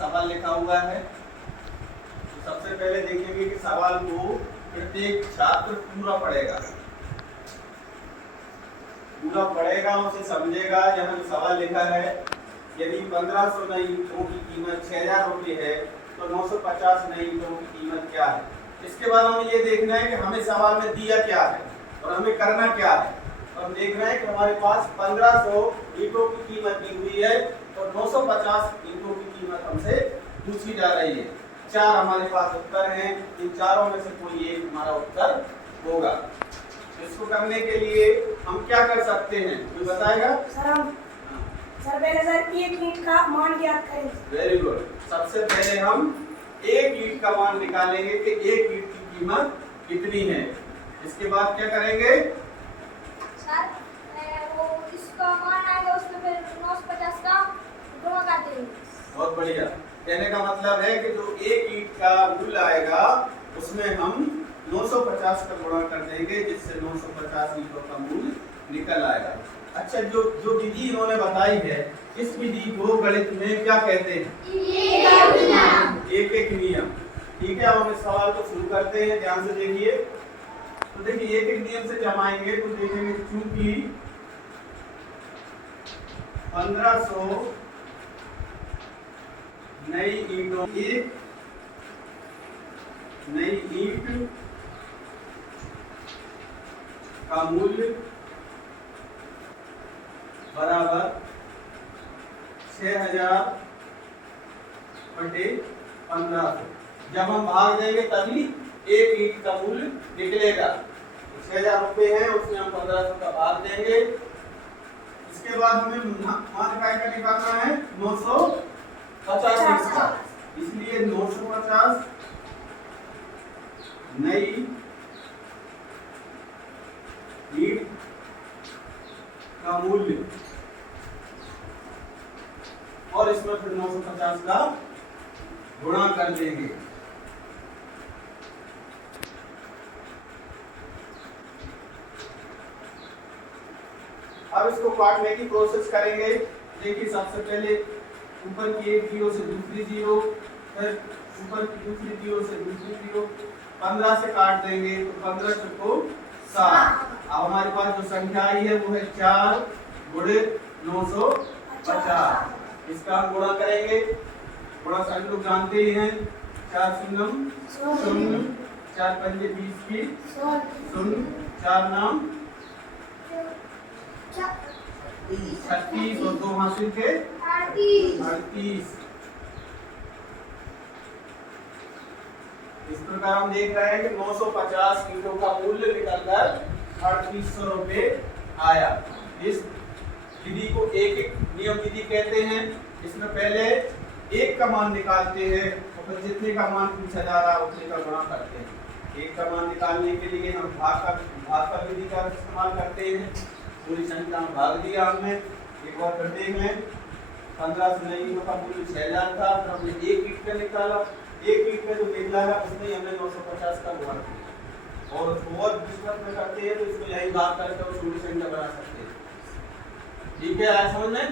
सवाल लिखा हुआ है। तो सबसे पहले देखेंगे कि सवाल को प्रत्येक छात्र पूरा पढ़ेगा, उसे समझेगा। यहाँ जो सवाल लिखा है, यदि 1500 नई ईंटों की कीमत 6000 रुपये है तो 950 नई ईंटों की कीमत क्या है। इसके बाद हमें ये देखना है कि हमें सवाल में दिया क्या है और हमें करना क्या है। और हम देख रहे हैं कि हमारे पास 1500 ईंटों की कीमत दी हुई है और 950 ईंटों की कीमत हमसे पूछी जा रही है। 4 हमारे पास उत्तर हैं, इन चारों में से कोई एक हमारा उत्तर होगा। इसको करने के लिए हम क्या कर सकते हैं, कोई बताएगा? सर पहले सर एक ईंट का मान ज्ञात करें। Very good. सबसे पहले हम एक ईंट का मान निकालेंगे कि एक ईंट की कीमत कितनी है। इसके बाद क्या करेंगे? सर वो इसका मान आएगा, उसमें फिर 950 का गुणा कर देंगे। बहुत बढ़िया। कहने का मतलब है कि जो एक ईंट का मूल्य आएगा उसमें हम 950 का गुणा कर देंगे, जिससे 950 ईंटों का मूल्य निकल आएगा। अच्छा, जो विधि इन्होंने बताई है, इस विधि को गणित में क्या कहते हैं? एक एक नियम। ठीक है, हम इस सवाल को शुरू करते हैं। ध्यान से देखिए। तो देखिए, एक एक नियम से जमाएंगे तो देखेंगे, चूंकि 1500 नई ईंटों की नई ईंट का मूल्य बराबर 6000 बटे 1500। जब हम भाग देंगे तभी एक ईंट का मूल्य निकलेगा। 6000 रुपये है, उसमें हम 1500 का भाग देंगे। इसके बाद हमें मान काय का निकालना है 950 का, इसलिए 950 नई ईंट का मूल्य और इसमें फिर 950 का गुणा कर देंगे। अब इसको काटने की प्रोसेस करेंगे। देखिए, सबसे पहले ऊपर की एक जीरो से दूसरी जीरो, फिर ऊपर की दूसरी जीरो से दूसरी जीरो, 15 से काट देंगे तो 15 चौको 7। अब हमारे पास जो संख्या आई है वो है 4 गुणे 950। इसका हम गुणा करेंगे। गुणा सभी लोग जानते ही हैं, 4 शून्य शून्य, 4 पंजे 20 की शून्य, 4 नाम 36 और 2 हासिल के 38। इस प्रकार हम देख रहे हैं कि 950 ईंटों का मूल्य निकलकर 3800 रुपये आया। इस विधि को एक एक नियम विधि कहते हैं। इसमें पहले एक का मान निकालते हैं और फिर जितने का मान पूछा जा रहा है उतने का गुणा करते हैं। एक का मान निकालने के लिए हम भाग का विधि का इस्तेमाल करते हैं। पूरी संख्या में भाग दिया हमने। एक बार फिर देख लें, 15 से नई ईंटों का मूल्य 6000 था, फिर हमने एक ईंट का निकाला। एक ईंट में जो निकला है उसमें हमने 950 का गुणा किया। और डिस्कस में करते हैं तो इसको यही भाग करके और छोटी संख्या बना सकते हैं। ठीक है, आया समझ में?